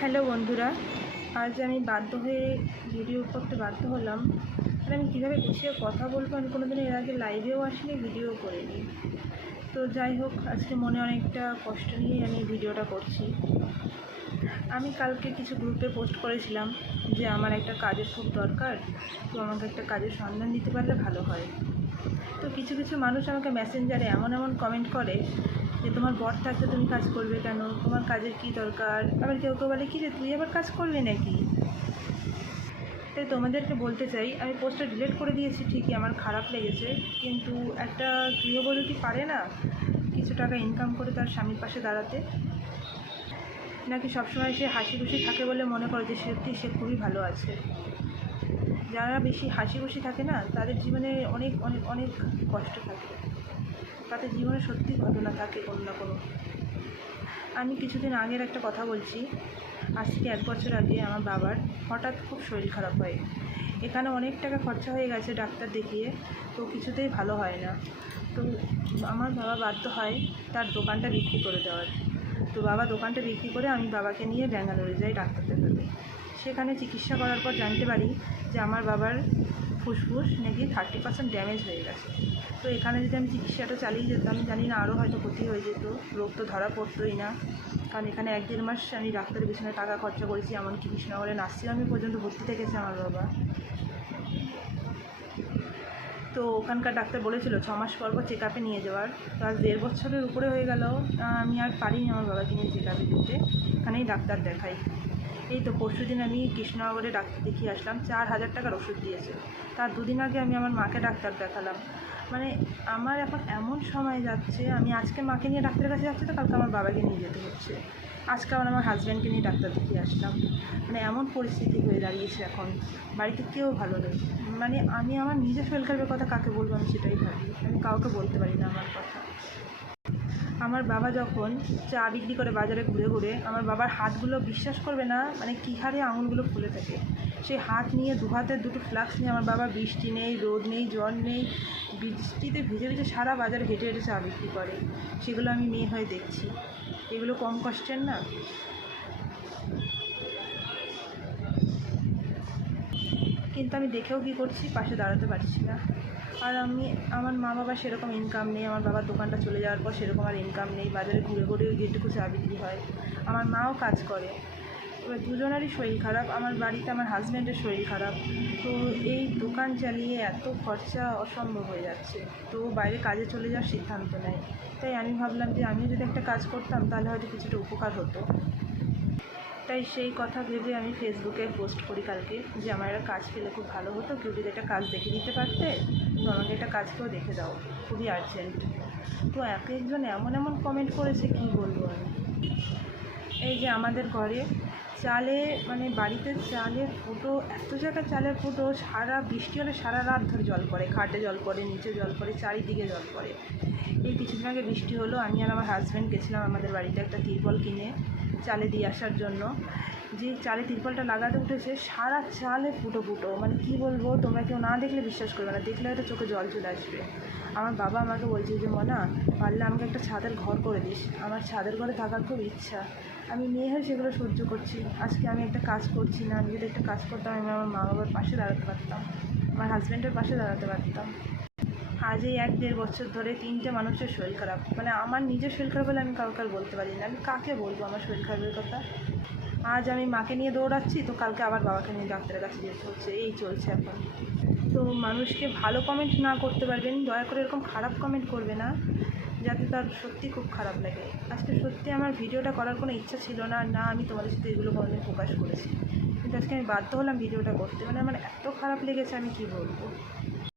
Hello বন্ধুরা, আজ আমি বাধ্য হয়ে ভিডিও করতে বাধ্য হলাম। আমি কীভাবে গুছিয়ে কথা বলবো, আমি কোনোদিন এর আগে লাইভেও আসিনি, ভিডিও করিনি। তো যাই হোক, আজকে মনে অনেকটা কষ্ট নিয়ে আমি ভিডিওটা করছি। আমি কালকে কিছু গ্রুপে পোস্ট করেছিলাম যে আমার একটা কাজের খুব দরকার, তো আমাকে একটা কাজের সন্ধান দিতে পারলে ভালো হয়। তো কিছু কিছু মানুষ আমাকে মেসেঞ্জারে এমন এমন কমেন্ট করে যে তোমার বর থাকতে তুমি কাজ করবে কেন, তোমার কাজের কী দরকার। আবার কেউ কেউ বলে কি যে তুই আবার কাজ করবি নাকি। তাই তোমাদেরকে বলতে চাই, আমি পোস্টটা ডিলিট করে দিয়েছি ঠিকই, আমার খারাপ লেগেছে, কিন্তু একটা গৃহবধূ কি পারে না কিছু টাকা ইনকাম করে তার স্বামীর পাশে দাঁড়াতে? নাকি সবসময় সে হাসি খুশি থাকে বলে মনে করে যে সত্যি সে খুবই ভালো আছে? যারা বেশি হাসি খুশি থাকে না, তাদের জীবনে অনেক অনেক অনেক কষ্ট থাকে, তাদের জীবনে সত্যি ঘটনা থাকে কোনো না কোনো। আমি কিছুদিন আগের একটা কথা বলছি। আজ থেকে 1 বছর আগে আমার বাবার হঠাৎ খুব শরীর খারাপ হয়। এখানে অনেক টাকা খরচা হয়ে গেছে ডাক্তার দেখিয়ে, তো কিছুতেই ভালো হয় না। তো আমার বাবা বাধ্য হয় তার দোকানটা বিক্রি করে দেওয়ার। তো বাবা দোকানটা বিক্রি করে আমি বাবাকে নিয়ে ব্যাঙ্গালোরে যাই ডাক্তার দেখাতে। সেখানে চিকিৎসা করার পর জানতে পারি যে আমার বাবার ফুসফুস নাকি 30% ড্যামেজ হয়ে গেছে। তো এখানে যদি আমি চিকিৎসাটা চালিয়ে যেতাম, জানি না আরও হয়তো ক্ষতি হয়ে যেত, রোগ তো ধরা পড়তোই না। কারণ এখানে 1-1.5 মাস আমি ডাক্তারের পিছনে টাকা খরচা করেছি, এমনকি কৃষ্ণনগরে নার্সিংহোমে পর্যন্ত ভর্তি থেকেছে আমার বাবা। তো ওখানকার ডাক্তার বলেছিল 6 মাস পর পর চেক আপে নিয়ে যাওয়ার। তো আজ 1.5 বছরের উপরে হয়ে গেল, আমি আর পারিনি আমার বাবাকে নিয়ে চেক আপে দিতে। এখানেই ডাক্তার দেখাই। এই তো পরশুদিন আমি কৃষ্ণনগরে ডাক্তার দেখিয়ে আসলাম, 4,000 টাকার ওষুধ দিয়েছে। তার 2 দিন আগে আমি আমার মাকে ডাক্তার দেখালাম। মানে আমার এখন এমন সময় যাচ্ছে, আমি আজকে মাকে নিয়ে ডাক্তারের কাছে যাচ্ছি, তো কালকে আমার বাবাকে নিয়ে যেতে হচ্ছে। আজকে আমার হাজব্যান্ডকে নিয়ে ডাক্তার দেখিয়ে আসলাম। মানে এমন পরিস্থিতি হয়ে দাঁড়িয়েছে এখন, বাড়িতে কেউ ভালো নেই। মানে আমি আমার নিজের শরীর খারাপের কথা কাকে বলবো, আমি সেটাই ভাবি। আমি কাউকে বলতে পারি না আমার কথা। আমার বাবা যখন চা বিক্রি করে বাজারে ঘুরে ঘুরে, আমার বাবার হাতগুলো বিশ্বাস করবে না, মানে কী হারে আঙুলগুলো ফুলে থাকে। সেই হাত নিয়ে, 2 হাতের 2টো ফ্লাক্স নিয়ে আমার বাবা বৃষ্টি নেই, রোদ নেই, জল নেই, বৃষ্টিতে ভিজে ভিজে সারা বাজারে হেঁটে হেঁটে চা বিক্রি করে। সেগুলো আমি মেয়ে হয়ে দেখছি। এগুলো কম কষ্টের না? কিন্তু আমি দেখেও কী করছি, পাশে দাঁড়াতে পারছি না। আর আমার মা বাবা সেরকম ইনকাম নেই, আমার বাবার দোকানটা চলে যাওয়ার পর সেরকম আর ইনকাম নেই, বাজারে ঘুরে ঘুরে ওই যেটুকু চা বিক্রি হয়। আমার মাও কাজ করে, এবার দুজনেরই শরীর খারাপ। আমার বাড়িতে আমার হাজব্যান্ডের শরীর খারাপ। তো এই দোকান চালিয়ে এত খরচা অসম্ভব হয়ে যাচ্ছে। তো বাইরে কাজে চলে যাওয়ার সিদ্ধান্ত নেয়। তাই আমি ভাবলাম যে আমিও যদি একটা কাজ করতাম তাহলে হয়তো কিছুটা উপকার হতো। তাই সেই কথা ভেবে আমি ফেসবুকে পোস্ট করি কালকে যে আমার একটা কাজ পেলে খুব ভালো হতো, কেউ যদি একটা কাজ দেখে দিতে পারতে, তো আমাকে একটা কাজ কেউ দেখে দাও, খুবই আর্জেন্ট। তো একজন এমন এমন কমেন্ট করেছে, কী বলবো আমি। এই যে আমাদের ঘরে চালে, মানে বাড়িতে চালের ফুটো, এত জায়গায় চালের ফুটো, সারা বৃষ্টি হলে সারা রাত ধরে জল পড়ে, খাটে জল পড়ে, নিচে জল পড়ে, চারিদিকে জল পড়ে। এই কিছুদিন আগে বৃষ্টি হলো, আমি আর আমার হাজব্যান্ড গেছিলাম আমাদের বাড়িতে একটা তিরপল কিনে চালে দিয়ে আসার জন্য। যে চালে তিরপলটা লাগাতে উঠেছে, সারা চালে ফুটো ফুটো, মানে কি বলবো, তোমরা কেউ না দেখলে বিশ্বাস করবে না, দেখলে হয়তো চোখে জল চলে আসবে। আমার বাবা আমাকে বলছে যে মনা, পারলে আমাকে একটা ছাদের ঘর করে দিস, আমার ছাদের ঘরে থাকার খুব ইচ্ছা। আমি মেয়ে হয়ে সেগুলো সহ্য করছি। আজকে আমি একটা কাজ করছি না, আমি যদি একটা কাজ করতাম, আমি আমার মা বাবার পাশে দাঁড়াতে পারতাম, আমার হাজব্যান্ডের পাশে দাঁড়াতে পারতাম। আজ এই 1-1.5 বছর ধরে 3টে মানুষের শরীর খারাপ। মানে আমার নিজের শরীর খারাপ হলে আমি কাউকে আর বলতে পারি না, আমি কাকে বলবো আমার শরীর খারাপের কথা। আজ আমি মাকে নিয়ে দৌড়াচ্ছি, তো কালকে আবার বাবাকে নিয়ে ডাক্তারের কাছে যেতে হচ্ছে, এই চলছে এখন। তো মানুষকে ভালো কমেন্ট না করতে পারবেন, দয়া করে এরকম খারাপ কমেন্ট করবে না, যাতে তার সত্যি খুব খারাপ লাগে। আজকে সত্যি আমার ভিডিওটা করার কোনো ইচ্ছা ছিল না, না আমি তোমাদের সাথে এগুলো কোনোদিন প্রকাশ করেছি, কিন্তু আজকে আমি বাধ্য হলাম ভিডিওটা করতে। মানে আমার এত খারাপ লেগেছে, আমি কী বলবো।